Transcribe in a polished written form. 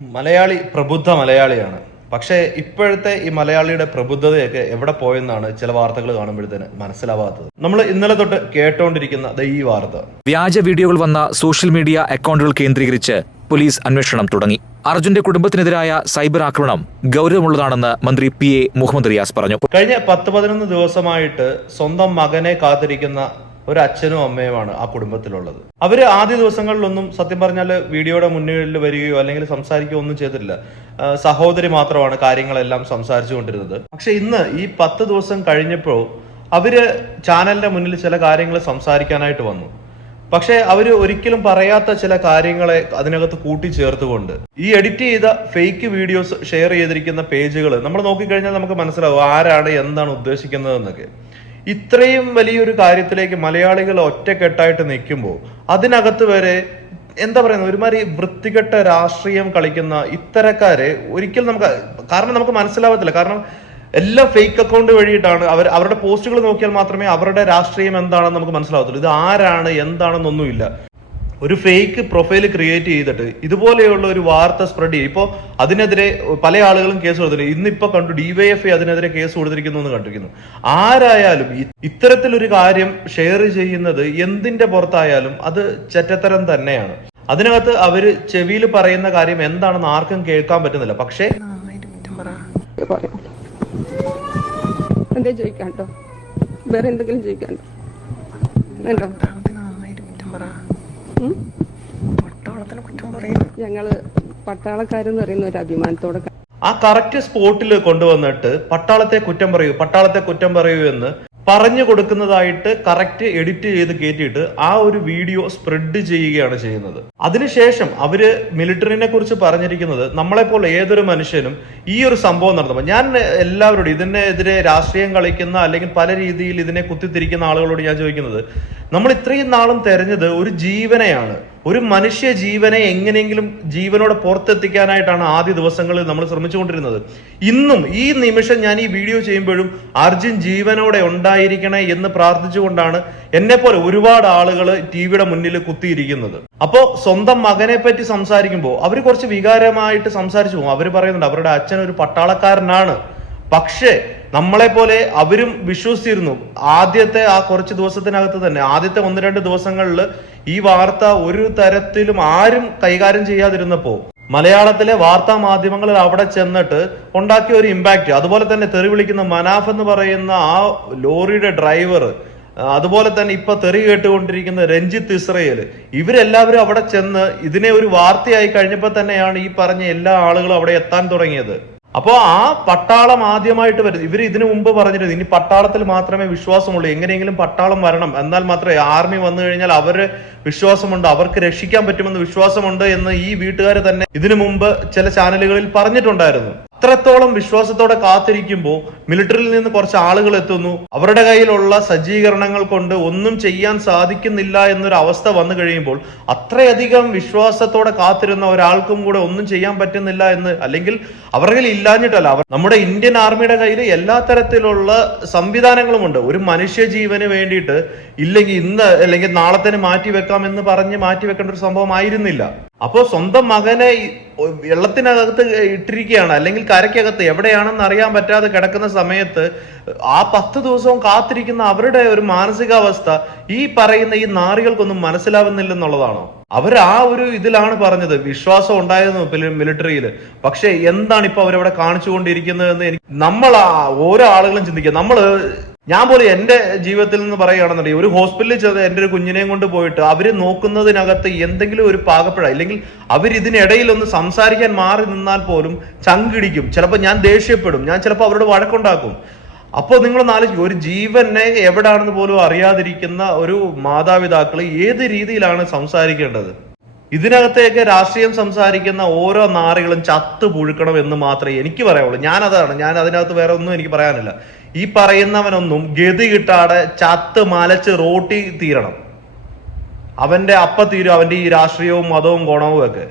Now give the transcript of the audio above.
മലയാളി പ്രബുദ്ധ മലയാളിയാണ്. പക്ഷേ ഇപ്പോഴത്തെ ഈ മലയാളിയുടെ പ്രബുദ്ധതയൊക്കെ എവിടെ പോയെന്നാണ് ചില വാർത്തകൾ കാണുമ്പോഴത്തേന് മനസ്സിലാവാത്തത്. നമ്മൾ ഇന്നലെ തൊട്ട് കേട്ടോണ്ടിരിക്കുന്ന ഈ വാർത്ത, വ്യാജ വീഡിയോകൾ വന്ന സോഷ്യൽ മീഡിയ അക്കൗണ്ടുകൾ കേന്ദ്രീകരിച്ച് പോലീസ് അന്വേഷണം തുടങ്ങി. അർജുന്റെ കുടുംബത്തിനെതിരായ സൈബർ ആക്രമണം ഗൗരവമുള്ളതാണെന്ന് മന്ത്രി PA മുഹമ്മദ് റിയാസ് പറഞ്ഞു. കഴിഞ്ഞ 10-11 ദിവസമായിട്ട് സ്വന്തം മകനെ കാത്തിരിക്കുന്ന ഒരു അച്ഛനും അമ്മയുമാണ് ആ കുടുംബത്തിലുള്ളത്. അവര് ആദ്യ ദിവസങ്ങളിലൊന്നും സത്യം പറഞ്ഞാൽ വീഡിയോയുടെ മുന്നിൽ വരികയോ അല്ലെങ്കിൽ സംസാരിക്കുകയോ ഒന്നും ചെയ്തിട്ടില്ല. സഹോദരി മാത്രമാണ് കാര്യങ്ങളെല്ലാം സംസാരിച്ചു കൊണ്ടിരുന്നത്. പക്ഷെ ഇന്ന് ഈ 10 ദിവസം കഴിഞ്ഞപ്പോൾ അവര് ചാനലിന്റെ മുന്നിൽ ചില കാര്യങ്ങൾ സംസാരിക്കാനായിട്ട് വന്നു. പക്ഷെ അവര് ഒരിക്കലും പറയാത്ത ചില കാര്യങ്ങളെ അതിനകത്ത് കൂട്ടിച്ചേർത്തുകൊണ്ട് ഈ എഡിറ്റ് ചെയ്ത ഫേക്ക് വീഡിയോസ് ഷെയർ ചെയ്തിരിക്കുന്ന പേജുകൾ നമ്മൾ നോക്കിക്കഴിഞ്ഞാൽ നമുക്ക് മനസ്സിലാവും ആരാണ് എന്താണ് ഉദ്ദേശിക്കുന്നതെന്നൊക്കെ. ഇത്രയും വലിയൊരു കാര്യത്തിലേക്ക് മലയാളികൾ ഒറ്റക്കെട്ടായിട്ട് നിൽക്കുമ്പോൾ അതിനകത്ത് വരെ എന്താ പറയുന്നത്, ഒരുമാതിരി വൃത്തികെട്ട രാഷ്ട്രീയം കളിക്കുന്ന ഇത്തരക്കാരെ ഒരിക്കലും നമുക്ക് മനസ്സിലാവത്തില്ല. കാരണം എല്ലാം ഫേക്ക് അക്കൗണ്ട് വഴിയിട്ടാണ് അവരുടെ പോസ്റ്റുകൾ നോക്കിയാൽ മാത്രമേ അവരുടെ രാഷ്ട്രീയം എന്താണെന്ന് നമുക്ക് മനസ്സിലാവത്തുള്ളൂ. ഇത് ആരാണ് എന്താണെന്നൊന്നുമില്ല. ഒരു ഫേക്ക് പ്രൊഫൈൽ ക്രിയേറ്റ് ചെയ്തിട്ട് ഇതുപോലെയുള്ള ഒരു വാർത്ത സ്പ്രെഡ് ചെയ്യും. ഇപ്പോൾ അതിനെതിരെ പല ആളുകളും കേസ് കൊടുത്തിട്ടുണ്ട്. ഇന്നിപ്പോ കണ്ടു DYFI അതിനെതിരെ കേസ് കൊടുത്തിരിക്കുന്നു എന്ന് കണ്ടിരിക്കുന്നു. ആരായാലും ഇത്തരത്തിലൊരു കാര്യം ഷെയർ ചെയ്യുന്നത് എന്തിന്റെ പുറത്തായാലും അത് ചെറ്റത്തരം തന്നെയാണ്. അതിനകത്ത് അവര് ചെവിയിൽ പറയുന്ന കാര്യം എന്താണെന്ന് ആർക്കും കേൾക്കാൻ പറ്റുന്നില്ല. പക്ഷേ ചോദിക്കാണ്ടോ വേറെ എന്തെങ്കിലും ചോദിക്കാണ്ടോ? ഞങ്ങള് പട്ടാളക്കാരെന്ന് പറയുന്ന ഒരു അഭിമാനത്തോടെ ആ കറക്റ്റ് സ്പോട്ടിൽ കൊണ്ടുവന്നിട്ട് പട്ടാളത്തെ കുറ്റം പറയൂ എന്ന് പറഞ്ഞു കൊടുക്കുന്നതായിട്ട് കറക്റ്റ് എഡിറ്റ് ചെയ്ത് കയറ്റിയിട്ട് ആ ഒരു വീഡിയോ സ്പ്രെഡ് ചെയ്യുകയാണ് ചെയ്യുന്നത്. അതിനുശേഷം അവര് മിലിറ്ററിനെ കുറിച്ച് പറഞ്ഞിരിക്കുന്നത് നമ്മളെപ്പോലെ ഏതൊരു മനുഷ്യനും ഈ ഒരു സംഭവം നടത്തുമ്പോൾ, ഞാൻ എല്ലാവരോടും ഇതിനെതിരെ രാഷ്ട്രീയം കളിക്കുന്ന അല്ലെങ്കിൽ പല രീതിയിൽ ഇതിനെ കുത്തിത്തിരിക്കുന്ന ആളുകളോട് ഞാൻ ചോദിക്കുന്നത്, നമ്മൾ ഇത്രയും നാളും തെരഞ്ഞത് ഒരു ജീവനെയാണ്, ഒരു മനുഷ്യ ജീവനെ എങ്ങനെയെങ്കിലും ജീവനോടെ പുറത്തെത്തിക്കാനായിട്ടാണ് ആദ്യ ദിവസങ്ങളിൽ നമ്മൾ ശ്രമിച്ചുകൊണ്ടിരുന്നത്. ഇന്നും ഈ നിമിഷം ഞാൻ ഈ വീഡിയോ ചെയ്യുമ്പോഴും അർജുൻ ജീവനോടെ ഉണ്ടായിരിക്കണേ എന്ന് പ്രാർത്ഥിച്ചുകൊണ്ടാണ് എന്നെ പോലെ ഒരുപാട് ആളുകൾ ടിവിയുടെ മുന്നിൽ കുത്തിയിരിക്കുന്നത്. അപ്പോ സ്വന്തം മകനെ പറ്റി സംസാരിക്കുമ്പോൾ അവര് കുറച്ച് വികാരമായിട്ട് സംസാരിച്ചു പോകും. അവര് പറയുന്നുണ്ട് അവരുടെ അച്ഛൻ ഒരു പട്ടാളക്കാരനാണ്. പക്ഷേ നമ്മളെ പോലെ അവരും വിശ്വസിച്ചിരുന്നു. ആദ്യത്തെ ആ കുറച്ച് ദിവസത്തിനകത്ത് തന്നെ ആദ്യത്തെ 1-2 ദിവസങ്ങളിൽ ഈ വാർത്ത ഒരു തരത്തിലും ആരും കൈകാര്യം ചെയ്യാതിരുന്നപ്പോ മലയാളത്തിലെ വാർത്താ മാധ്യമങ്ങളിൽ അവിടെ ചെന്നിട്ട് ഉണ്ടാക്കിയ ഒരു ഇമ്പാക്ട്, അതുപോലെ തന്നെ തെറി വിളിക്കുന്ന മനാഫ് എന്ന് പറയുന്ന ആ ലോറിയുടെ ഡ്രൈവർ, അതുപോലെ തന്നെ ഇപ്പൊ തെറി കേട്ടുകൊണ്ടിരിക്കുന്ന രഞ്ജിത്ത് ഇസ്രയേൽ, ഇവരെല്ലാവരും അവിടെ ചെന്ന് ഇതിനെ ഒരു വാർത്തയായി കഴിഞ്ഞപ്പോൾ തന്നെയാണ് ഈ പറഞ്ഞ എല്ലാ ആളുകളും അവിടെ എത്താൻ തുടങ്ങിയത്. അപ്പോ ആ പട്ടാളം ആദ്യമായിട്ട് വരുന്നത്, ഇവർ ഇതിനു മുമ്പ് പറഞ്ഞിരുന്നു ഇനി പട്ടാളത്തിൽ മാത്രമേ വിശ്വാസമുള്ളൂ, എങ്ങനെയെങ്കിലും പട്ടാളം വരണം, എന്നാൽ മാത്രമേ ആർമി വന്നു കഴിഞ്ഞാൽ അവര് വിശ്വാസമുണ്ട്, അവർക്ക് രക്ഷിക്കാൻ പറ്റുമെന്ന് വിശ്വാസമുണ്ട് എന്ന് ഈ വീട്ടുകാർ തന്നെ ഇതിനു മുമ്പ് ചില ചാനലുകളിൽ പറഞ്ഞിട്ടുണ്ടായിരുന്നു. അത്രത്തോളം വിശ്വാസത്തോടെ കാത്തിരിക്കുമ്പോൾ മിലിറ്ററിയിൽ നിന്ന് കുറച്ച് ആളുകൾ എത്തുന്നു. അവരുടെ കയ്യിലുള്ള സജ്ജീകരണങ്ങൾ കൊണ്ട് ഒന്നും ചെയ്യാൻ സാധിക്കുന്നില്ല എന്നൊരു അവസ്ഥ വന്നു കഴിയുമ്പോൾ അത്രയധികം വിശ്വാസത്തോടെ കാത്തിരുന്ന ഒരാൾക്കും കൂടെ ഒന്നും ചെയ്യാൻ പറ്റുന്നില്ല എന്ന്, അല്ലെങ്കിൽ അവരുടെ കയ്യിൽ ഇല്ലാഞ്ഞിട്ടല്ല, നമ്മുടെ ഇന്ത്യൻ ആർമിയുടെ കയ്യിൽ എല്ലാ തരത്തിലുള്ള സംവിധാനങ്ങളുമുണ്ട്. ഒരു മനുഷ്യജീവന് വേണ്ടിയിട്ട് ഇല്ലെങ്കിൽ ഇന്ന് അല്ലെങ്കിൽ നാളെ തന്നെ മാറ്റിവെക്കാം എന്ന് പറഞ്ഞ് മാറ്റിവെക്കേണ്ട ഒരു സംഭവം ആയിരുന്നില്ല. അപ്പോ സ്വന്തം മകനെ വെള്ളത്തിനകത്ത് ഇട്ടിരിക്കുകയാണ്, അല്ലെങ്കിൽ കരയ്ക്കകത്ത് എവിടെയാണെന്ന് അറിയാൻ പറ്റാതെ കിടക്കുന്ന സമയത്ത് ആ 10 ദിവസവും കാത്തിരിക്കുന്ന അവരുടെ ഒരു മാനസികാവസ്ഥ ഈ പറയുന്ന ഈ നാറികൾക്കൊന്നും മനസ്സിലാവുന്നില്ലെന്നുള്ളതാണോ? അവർ ആ ഒരു ഇതിലാണ് പറഞ്ഞത് വിശ്വാസം ഉണ്ടായിരുന്നു മിലിറ്ററിയിൽ. പക്ഷെ എന്താണ് ഇപ്പൊ അവരവിടെ കാണിച്ചുകൊണ്ടിരിക്കുന്നതെന്ന് നമ്മൾ ഓരോ ആളുകളും ചിന്തിക്കുക. ഞാൻ പോലും എന്റെ ജീവിതത്തിൽ നിന്ന് പറയുകയാണെന്നുണ്ടെങ്കിൽ ഒരു ഹോസ്പിറ്റലിൽ ചെന്ന് എന്റെ ഒരു കുഞ്ഞിനെയും കൊണ്ട് പോയിട്ട് അവര് നോക്കുന്നതിനകത്ത് എന്തെങ്കിലും ഒരു പാകപ്പിഴ, ഇല്ലെങ്കിൽ അവരിതിനിടയിൽ ഒന്ന് സംസാരിക്കാൻ മാറി നിന്നാൽ പോലും ചങ്കിടിക്കും. ചിലപ്പോൾ ഞാൻ ദേഷ്യപ്പെടും, ഞാൻ ചിലപ്പോൾ അവരോട് വഴക്കുണ്ടാക്കും. അപ്പോൾ നിങ്ങൾ ആലോചിക്കും, ഒരു ജീവനെ എവിടാണെന്ന് പോലും അറിയാതിരിക്കുന്ന ഒരു മാതാപിതാക്കൾ ഏത് രീതിയിലാണ് സംസാരിക്കേണ്ടത്? ഇതിനകത്തേക്ക് രാഷ്ട്രീയം സംസാരിക്കുന്ന ഓരോ നാറികളും ചത്തു പുഴുക്കണം എന്ന് മാത്രമേ എനിക്ക് പറയാവുള്ളൂ. ഞാൻ അതിനകത്ത് വേറെ ഒന്നും എനിക്ക് പറയാനില്ല. ഈ പറയുന്നവനൊന്നും ഗതി കിട്ടാതെ ചത്ത് മലച്ച് റോട്ടി തീരണം. അവന്റെ തീരും അവന്റെ ഈ രാഷ്ട്രീയവും മതവും ഗുണവും ഒക്കെ.